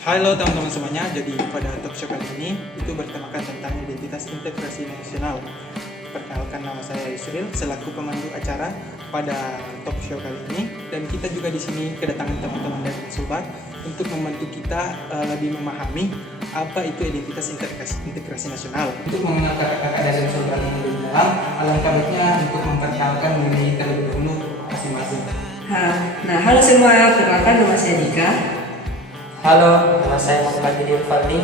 Halo teman-teman semuanya, jadi pada talk show kali ini itu bertemakan tentang identitas integrasi nasional. Perkenalkan, nama saya Yusril selaku pemandu acara pada talk show kali ini, dan kita juga di sini kedatangan teman-teman dari Sulbar untuk membantu kita lebih memahami apa itu identitas integrasi nasional. Untuk mengenal kakak-kakak dari Sulbar yang lebih dalam, alangkah baiknya untuk memperkenalkan diri terlebih dahulu masing-masing. Nah, halo semua, perkenalkan nama saya Dika. Halo, nama saya Muhammad Didi Fadli.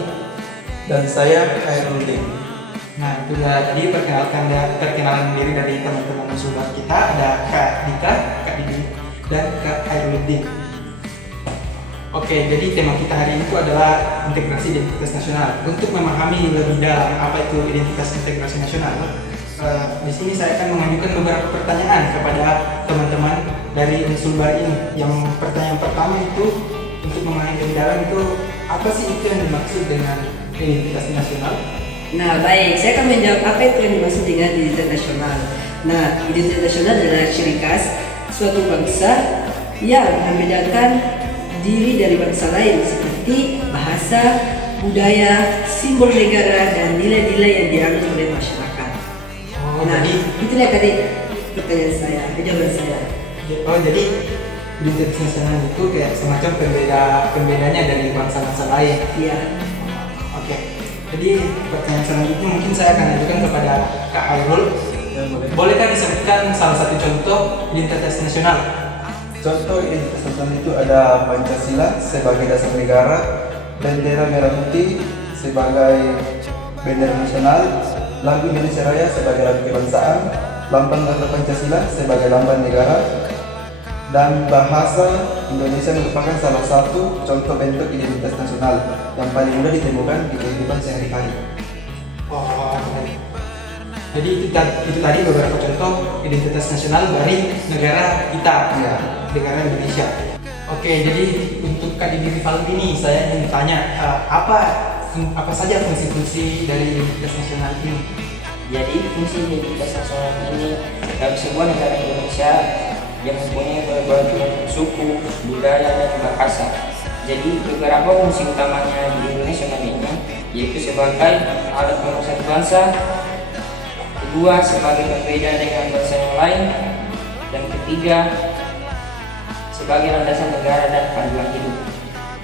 Dan saya Khairudin. Nah, itulah tadi perkenalan diri dari teman-teman Sulbar kita. Ada Kak Dika, Kak Didi, dan Kak Khairudin. Oke, jadi tema kita hari ini itu adalah integrasi identitas nasional. Untuk memahami lebih dalam apa itu identitas integrasi nasional, di sini saya akan mengajukan beberapa pertanyaan kepada teman-teman dari Sulbar ini. Yang pertanyaan pertama itu, untuk memahami lebih dalam itu, apa sih itu yang dimaksud dengan identitas nasional? Nah, baik, saya akan menjawab apa itu yang dimaksud dengan identitas nasional. Nah, identitas nasional adalah ciri khas suatu bangsa yang membedakan diri dari bangsa lain seperti bahasa, budaya, simbol negara, dan nilai-nilai yang dianut oleh masyarakat. Nah, itulah tadi pertanyaan saya, jawaban saya. Jadi identitas nasional itu kayak semacam pembedanya dari bangsa-bangsa lain. Iya. Oke. Jadi pertanyaan selanjutnya mungkin saya akan ajukan kepada Kak Airul. Bolehkah disebutkan salah satu contoh identitas nasional? Contoh identitas nasional itu ada Pancasila sebagai dasar negara, bendera merah putih sebagai bendera nasional, lagu Indonesia Raya sebagai lagu kebangsaan, lambang negara Pancasila sebagai lambang negara, dan bahasa Indonesia merupakan salah satu contoh bentuk identitas nasional yang paling mudah ditemukan di kehidupan sehari-hari. Oh, baik. Jadi itu tadi beberapa contoh identitas nasional dari negara kita, Ya. negara Indonesia. Oke, jadi untuk Kak Didi Rivaldi ini saya ingin tanya, apa saja fungsi-fungsi dari identitas nasional ini? Jadi fungsi identitas nasional ini dalam sebuah negara Indonesia yang mempunyai berbagai suku, budaya, dan bahasa. Jadi beberapa fungsi utamanya di Indonesia ini yaitu sebagai alat pemersatu bangsa, kedua sebagai pembeda dengan bangsa yang lain, dan ketiga sebagai landasan negara dan panduan hidup,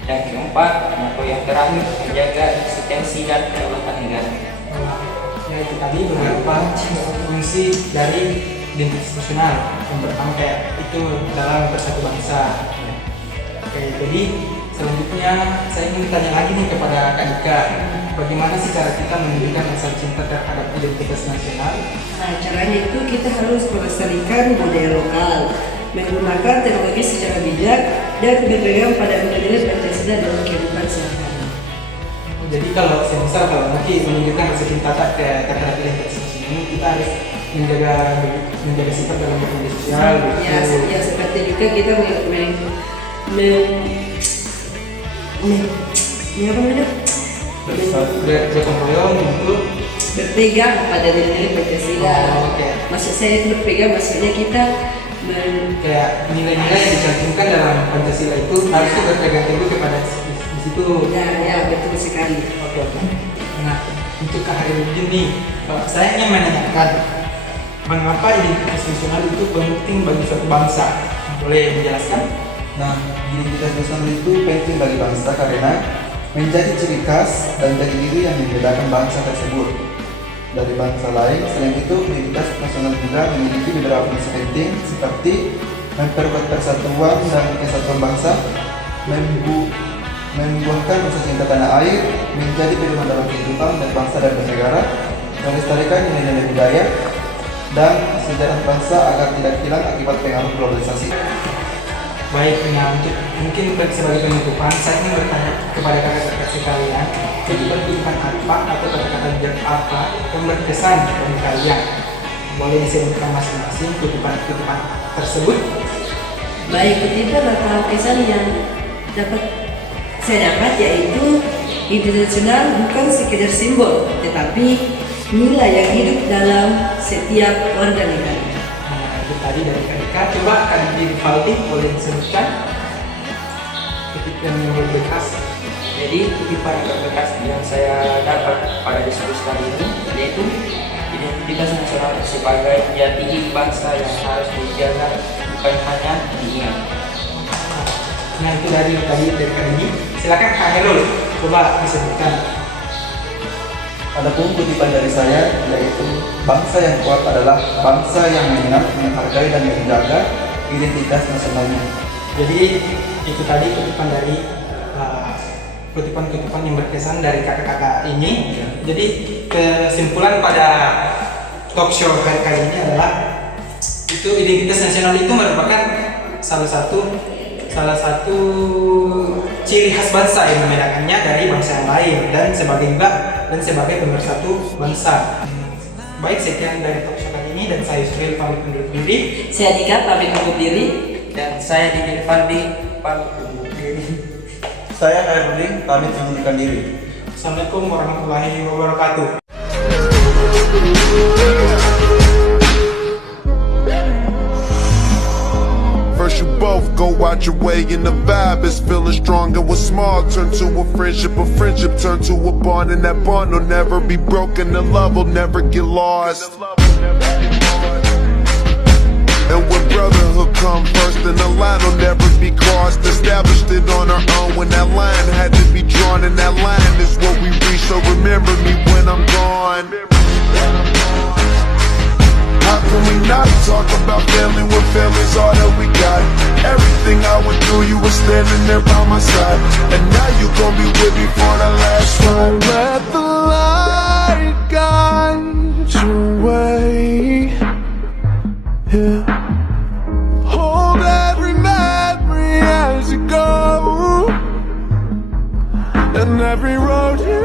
dan keempat atau yang terakhir menjaga eksistensi dan kedaulatan negara. Ya, itu tadi beberapa fungsi dari identitas nasional. Yang pertama kayak itu dalam bersatu bangsa. Oke, jadi selanjutnya saya ingin tanya lagi nih kepada Kak Dika, bagaimana sih cara kita menunjukkan rasa cinta terhadap identitas nasional? Nah, caranya itu kita harus melestarikan budaya lokal, menggunakan teknologi secara bijak, dan berpegang pada nilai-nilai Pancasila dalam kehidupan sehari-hari. Jadi kalau semisal kalau nanti menunjukkan rasa cinta terhadap identitas nasional ini, kita harus menjaga sifat dalam bermedia sosial. Ya, seperti juga kita bergotong royong untuk berpegang pada nilai-nilai Pancasila. Oke. Maksud saya itu berpegang, maksudnya kita kayak nilai-nilai yang dicantumkan dalam Pancasila itu harus berpegang teguh kepada di situ. ya betul sekali. Oke. Nah, untuk Kak Hairudin nih, saya ingin menanyakan, mengapa identitas nasional itu penting bagi suatu bangsa? Boleh dijelaskan? Nah, identitas nasional itu penting bagi bangsa karena menjadi ciri khas dan jati diri yang membedakan bangsa tersebut dari bangsa lain. Selain itu, identitas nasional juga memiliki beberapa fungsi penting seperti memperkuat persatuan dan kesatuan bangsa, membuahkan rasa cinta tanah air, menjadi pedoman dalam kehidupan berbangsa dan bernegara, melestarikan nilai-nilai budaya dan sejarah bangsa agar tidak hilang akibat pengaruh globalisasi. Baik, nah mungkin sebagai penutupan, saya ingin bertanya kepada kakak-kakak sekalian, kutipan apa atau kata-kata bijak apa yang berkesan bagi kalian? Boleh disebutkan masing-masing kutipan tersebut? Baik, kutipan atau kesan yang saya dapat yaitu identitas nasional bukan sekedar simbol, tetapi nilai yang hidup dalam setiap warga negara. Itu tadi dari Kak Dika. Coba Kak Didi Rivaldi boleh disebutkan kutipan yang berbekas. Jadi Jadi kutipan yang berbekas yang saya dapat pada diskusi kali ini yaitu identitas nasional sebagai jati diri bangsa yang harus dijaga, bukan hanya diingat. Nah itu dari tadi ini. Silakan Kak Herul, coba disebutkan. Adapun kutipan dari saya yaitu bangsa yang kuat adalah bangsa yang mengenal, menghargai dan menjaga identitas nasionalnya. Jadi itu tadi kutipan dari kutipan-kutipan yang berkesan dari kakak-kakak ini. Jadi kesimpulan pada talk show kali ini adalah itu identitas nasional itu merupakan salah satu ciri khas bangsa yang membedakannya dari bangsa yang lain dan sebagai pemersatu bangsa. Baik, sekian dari talk show kali ini dan saya Yusril pamit undur diri. Saya Dika pamit undur diri. Dan saya Didin Fandi pamit undur diri. Saya Khairudin pamit mengundurkan diri. Assalamualaikum warahmatullahi wabarakatuh. First you both go out your way and the vibe is feeling strong. And what's small turn to a friendship turn to a bond. And that bond will never be broken, the love will never get lost. And when brotherhood come first, then the line will never be crossed. Established it on our own when that line had to be drawn. And that line is what we reach, so remember me when I'm gone. How can we not talk about family when family's all that we got? Everything I went through, you were standing there by my side. And now you gon' be with me for the last ride. Let the light guide your way. Yeah. Hold every memory as you go, and every road you